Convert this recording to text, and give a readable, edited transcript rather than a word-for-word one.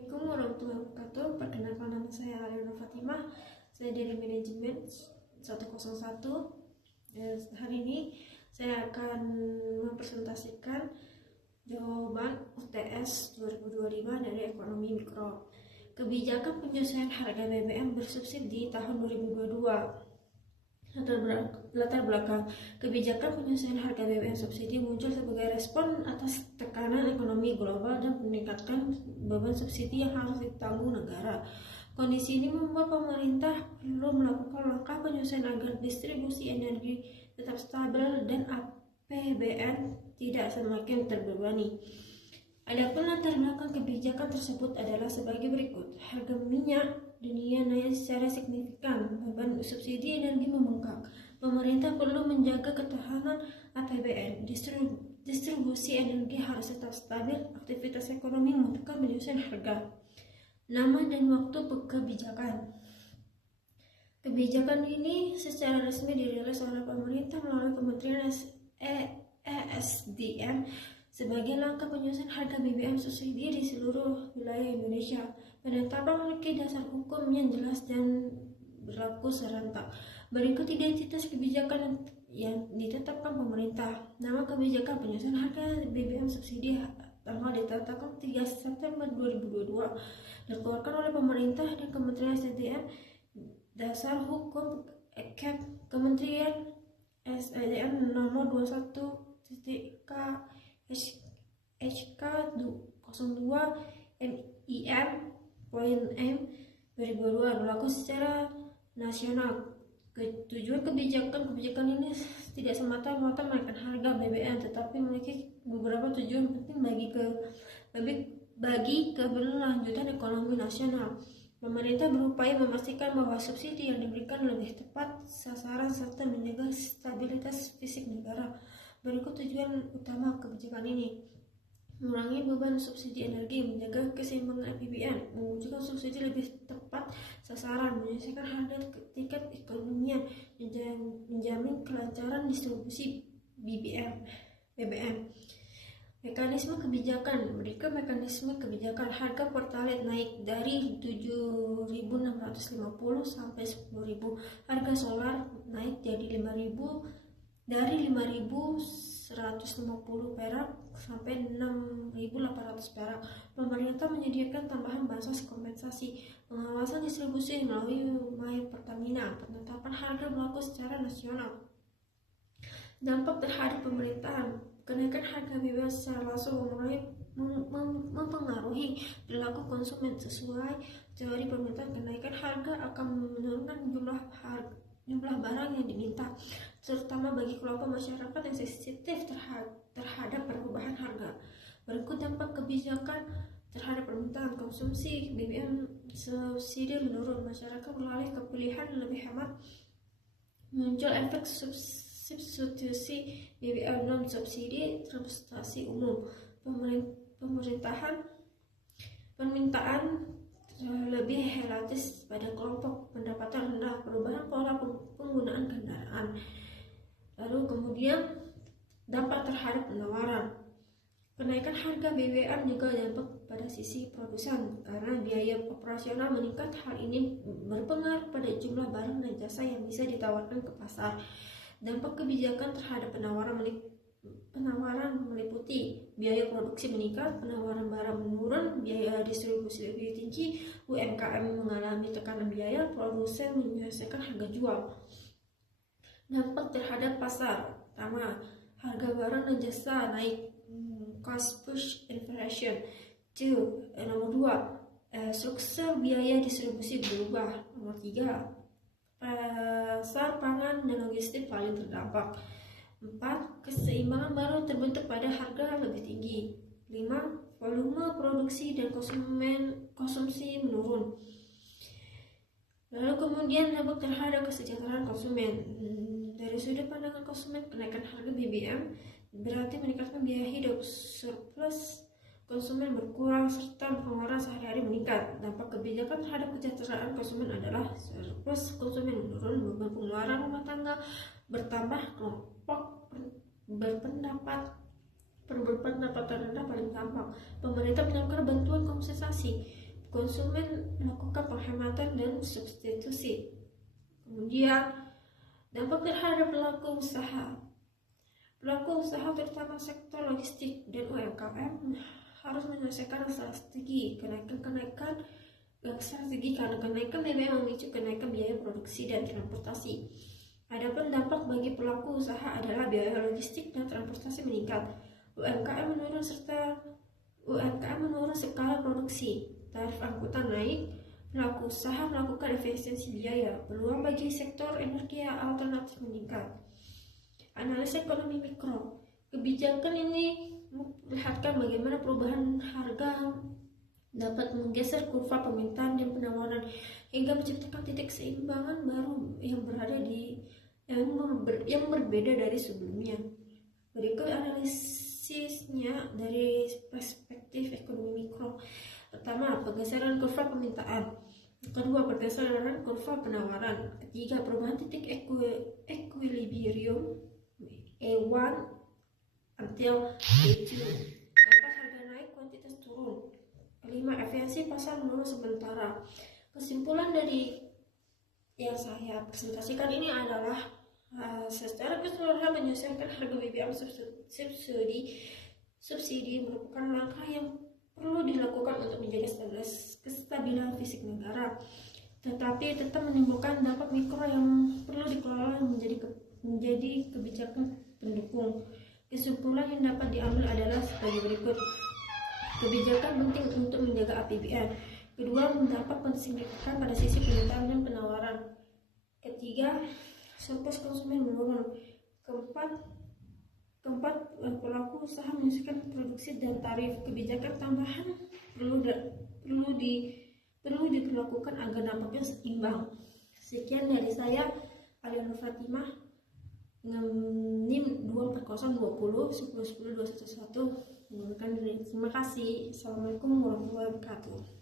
Assalamualaikum warahmatullahi wabarakatuh. Perkenalkan, nama saya Aliona Fatimah. Saya dari manajemen 101. Hari ini saya akan mempresentasikan jawaban UTS 2025 dari ekonomi mikro. Kebijakan penyesuaian harga BBM bersubsidi tahun 2022. Latar belakang kebijakan penyesuaian harga BBM subsidi muncul sebagai respon atas tekanan ekonomi global dan meningkatkan beban subsidi yang harus ditanggung negara. Kondisi ini membuat pemerintah perlu melakukan langkah penyesuaian agar distribusi energi tetap stabil dan APBN tidak semakin terbebani. Adapun latar belakang kebijakan tersebut adalah sebagai berikut. Harga minyak dunia naik secara signifikan, beban subsidi energi membengkak. Pemerintah perlu menjaga ketahanan APBN. Distribusi energi harus tetap stabil. Aktivitas ekonomi membutuhkan penyesuaian harga. Nama dan waktu kebijakan. Kebijakan ini secara resmi dirilis oleh pemerintah melalui Kementerian ESDM sebagai langkah penyusunan harga BBM subsidi di seluruh wilayah Indonesia. Penetapan memiliki dasar hukum yang jelas dan berlaku serentak. Berikut identitas kebijakan yang ditetapkan pemerintah. Nama kebijakan penyusunan harga BBM subsidi tanggal ditetapkan 3 September 2022, dikeluarkan oleh pemerintah dan Kementerian SDM. Dasar hukum Kementerian SDM nomor 21.K HK 02 MIM poin M 2022 berlaku secara nasional. Tujuan kebijakan ini tidak semata-mata menaikkan harga BBM, tetapi memiliki beberapa tujuan penting bagi keberlanjutan ekonomi nasional. Pemerintah berupaya memastikan bahwa subsidi yang diberikan lebih tepat sasaran serta menjaga stabilitas fisik negara. Berikut tujuan utama kebijakan ini: mengurangi beban subsidi energi, menjaga keseimbangan APBN, mewujudkan subsidi lebih tepat sasaran, menyelesaikan harga tingkat ekonomian, menjamin kelancaran distribusi BBM. Mekanisme kebijakan. Berikut mekanisme kebijakan. Harga Pertalite naik dari 7.650 sampai 10.000. Harga solar naik jadi 5.150 perak sampai 6.800 perak. Pemerintah menyediakan tambahan bansos kompensasi. Pengawasan distribusi melalui My Pertamina. Penetapan harga berlaku secara nasional. Dampak terhadap pemerintahan. Kenaikan harga BBM secara langsung mempengaruhi perilaku konsumen. Sesuai teori pemerintah, kenaikan harga akan menurunkan jumlah barang yang diminta, terutama bagi kelompok masyarakat yang sensitif terhadap perubahan harga. Berikut dampak kebijakan terhadap permintaan. Konsumsi BBM subsidi menurun, masyarakat beralih ke pilihan lebih hemat. Muncul efek substitusi BBM non subsidi transportasi umum. Permintaan lebih relatif pada kelompok pendapatan rendah, perubahan pola penggunaan kendaraan. Lalu kemudian dampak terhadap penawaran. Kenaikan harga BBM juga dampak pada sisi produsen karena biaya operasional meningkat. Hal ini berpengaruh pada jumlah barang dan jasa yang bisa ditawarkan ke pasar. Dampak kebijakan terhadap penawaran meliputi biaya produksi meningkat, penawaran barang menurun, biaya distribusi lebih tinggi, UMKM mengalami tekanan biaya, produsen menyelesaikan harga jual. Dampak terhadap pasar. Pertama, harga barang dan jasa naik, cost push inflation. Nomor 2, struktur biaya distribusi berubah. Nomor 3, pasar pangan dan logistik paling terdampak. 4, keseimbangan baru terbentuk pada harga lebih tinggi. 5, volume produksi dan konsumsi menurun. Lalu kemudian dampak terhadap kesejahteraan konsumen. Dari sudut pandangan konsumen, kenaikan harga BBM berarti meningkatkan biaya hidup, surplus konsumen berkurang, serta pengeluaran sehari-hari meningkat. Dampak kebijakan terhadap kesejahteraan konsumen adalah surplus konsumen menurun, beban pengeluaran rumah tangga bertambah, kelompok berpendapatan rendah paling gampang. Pemerintah menyalurkan bantuan kompensasi. konsumen melakukan penghematan dan substitusi. Kemudian dampak terhadap pelaku usaha. Pelaku usaha terutama sektor logistik dan UMKM harus menyelesaikan strategi kenaikan karena kenaikan BBM memicu kenaikan biaya produksi dan transportasi. Adapun dampak bagi pelaku usaha adalah biaya logistik dan transportasi meningkat, UMKM menurun skala produksi, tarif angkutan naik, pelaku usaha melakukan efisiensi biaya, peluang bagi sektor energi alternatif meningkat. Analisa ekonomi mikro. Kebijakan ini memperlihatkan bagaimana perubahan harga dapat menggeser kurva permintaan dan penawaran hingga menciptakan titik seimbangan baru yang berbeda dari sebelumnya. Berikut analisisnya dari perspektif ekonomi mikro. Pertama, pergeseran kurva permintaan. Kedua, pergeseran kurva penawaran. Ketiga, perubahan titik equilibrium E1 until E2. Keempat, harga naik, kuantitas turun. Kelima, efisiensi pasar menurun sementara. Kesimpulan dari yang saya presentasikan ini adalah secara keseluruhan menyesuaikan harga BBM subsidi merupakan langkah yang perlu dilakukan untuk menjaga kestabilan fisik negara, tetapi tetap menimbulkan dampak mikro yang perlu dikelola menjadi kebijakan pendukung. Kesimpulan yang dapat diambil adalah sebagai berikut. Kebijakan penting untuk menjaga APBN. Kedua, berdampak signifikan pada sisi permintaan dan penawaran. Ketiga, surplus konsumen menurun. Keempat, pelaku usaha menyesuaikan produksi dan tarif. Kebijakan tambahan perlu diberlakukan agar dampaknya seimbang. Sekian dari saya, Aliana Fatimah, dengan NIM 24020 1010 211. Terima kasih. Assalamualaikum warahmatullahi wabarakatuh.